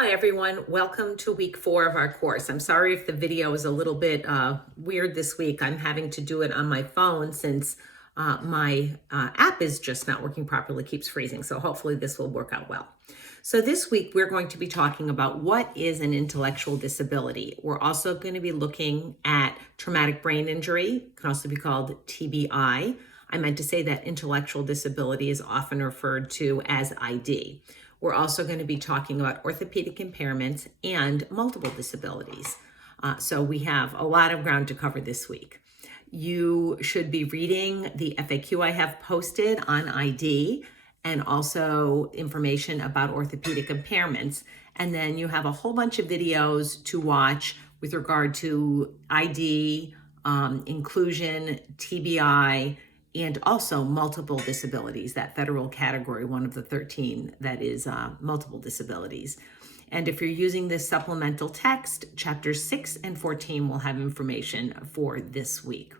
Hi everyone, welcome to week 4 of our course. I'm sorry if the video is a little bit weird this week. I'm having to do it on my phone since my app is just not working properly, keeps freezing. So hopefully this will work out well. So this week we're going to be talking about what is an intellectual disability. We're also going to be looking at traumatic brain injury, can also be called TBI. I meant to say that intellectual disability is often referred to as ID. We're also going to be talking about orthopedic impairments and multiple disabilities. So we have a lot of ground to cover this week. You should be reading the FAQ I have posted on ID and also information about orthopedic impairments. And then you have a whole bunch of videos to watch with regard to ID, inclusion, TBI, and also multiple disabilities, that federal category, one of the 13 that is multiple disabilities. And if you're using this supplemental text, chapters 6 and 14 will have information for this week.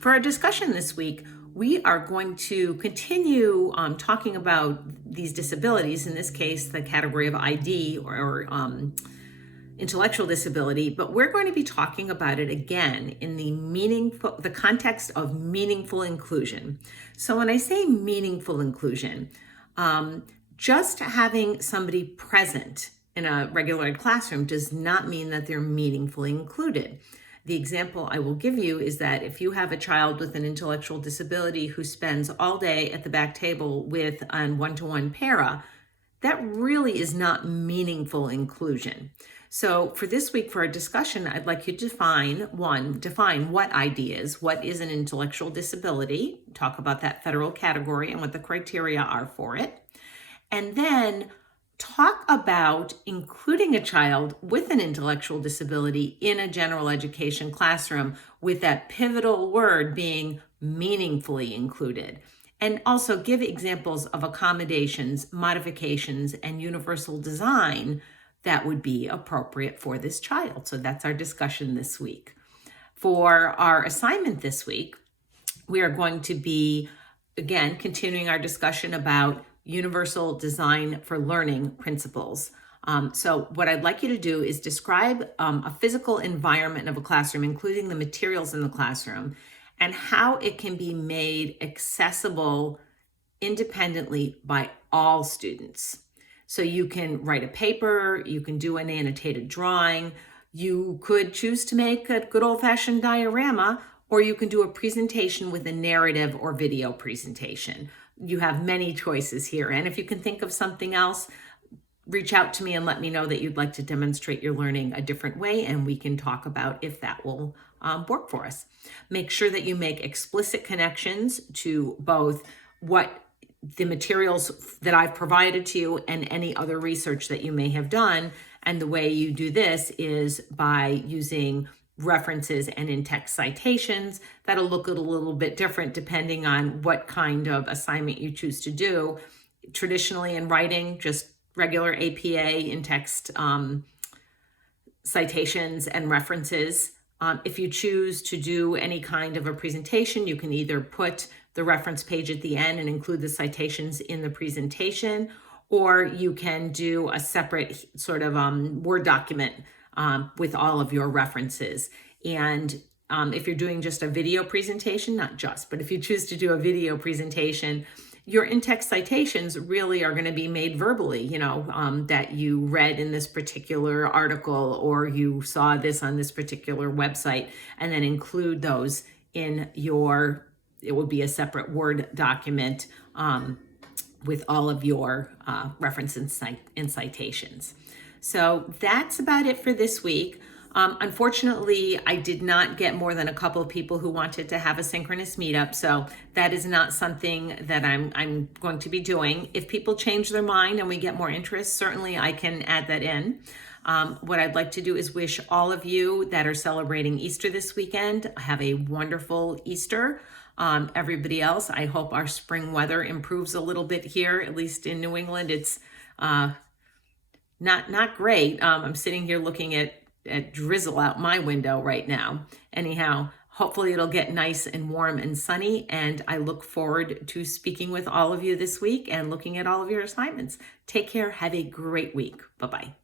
For our discussion this week, we are going to continue talking about these disabilities, in this case, the category of ID or intellectual disability, but we're going to be talking about it again in the context of meaningful inclusion. So when I say meaningful inclusion, just having somebody present in a regular ed classroom does not mean that they're meaningfully included. The example I will give you is that if you have a child with an intellectual disability who spends all day at the back table with a one-to-one para, that really is not meaningful inclusion. So for this week, for our discussion, I'd like you to define what ID is, what is an intellectual disability, talk about that federal category and what the criteria are for it, and then talk about including a child with an intellectual disability in a general education classroom, with that pivotal word being meaningfully included. And also give examples of accommodations, modifications, and universal design that would be appropriate for this child. So that's our discussion this week. For our assignment this week, we are going to be, again, continuing our discussion about universal design for learning principles. So what I'd like you to do is describe a physical environment of a classroom, including the materials in the classroom, and how it can be made accessible independently by all students. So you can write a paper, you can do an annotated drawing, you could choose to make a good old-fashioned diorama, or you can do a presentation with a narrative or video presentation. You have many choices here. And if you can think of something else, reach out to me and let me know that you'd like to demonstrate your learning a different way, and we can talk about if that will work for us. Make sure that you make explicit connections to both what the materials that I've provided to you and any other research that you may have done. And the way you do this is by using references and in-text citations. That'll look a little bit different depending on what kind of assignment you choose to do. Traditionally in writing, just regular APA in-text citations and references. If you choose to do any kind of a presentation, you can either put the reference page at the end and include the citations in the presentation, or you can do a separate sort of Word document with all of your references. And if you're doing just a video presentation, not just, but if you choose to do a video presentation, your in-text citations really are going to be made verbally, that you read in this particular article or you saw this on this particular website, and then include those in it would be a separate Word document with all of your references and citations. So that's about it for this week. Unfortunately, I did not get more than a couple of people who wanted to have a synchronous meetup, so that is not something that I'm going to be doing. If people change their mind and we get more interest, certainly I can add that in. What I'd like to do is wish all of you that are celebrating Easter this weekend have a wonderful Easter. Everybody else, I hope our spring weather improves a little bit here, at least in New England. It's not great. I'm sitting here looking at drizzle out my window right now. Anyhow, Hopefully it'll get nice and warm and sunny, and I look forward to speaking with all of you this week and looking at all of your assignments. Take care. Have a great week. Bye-bye.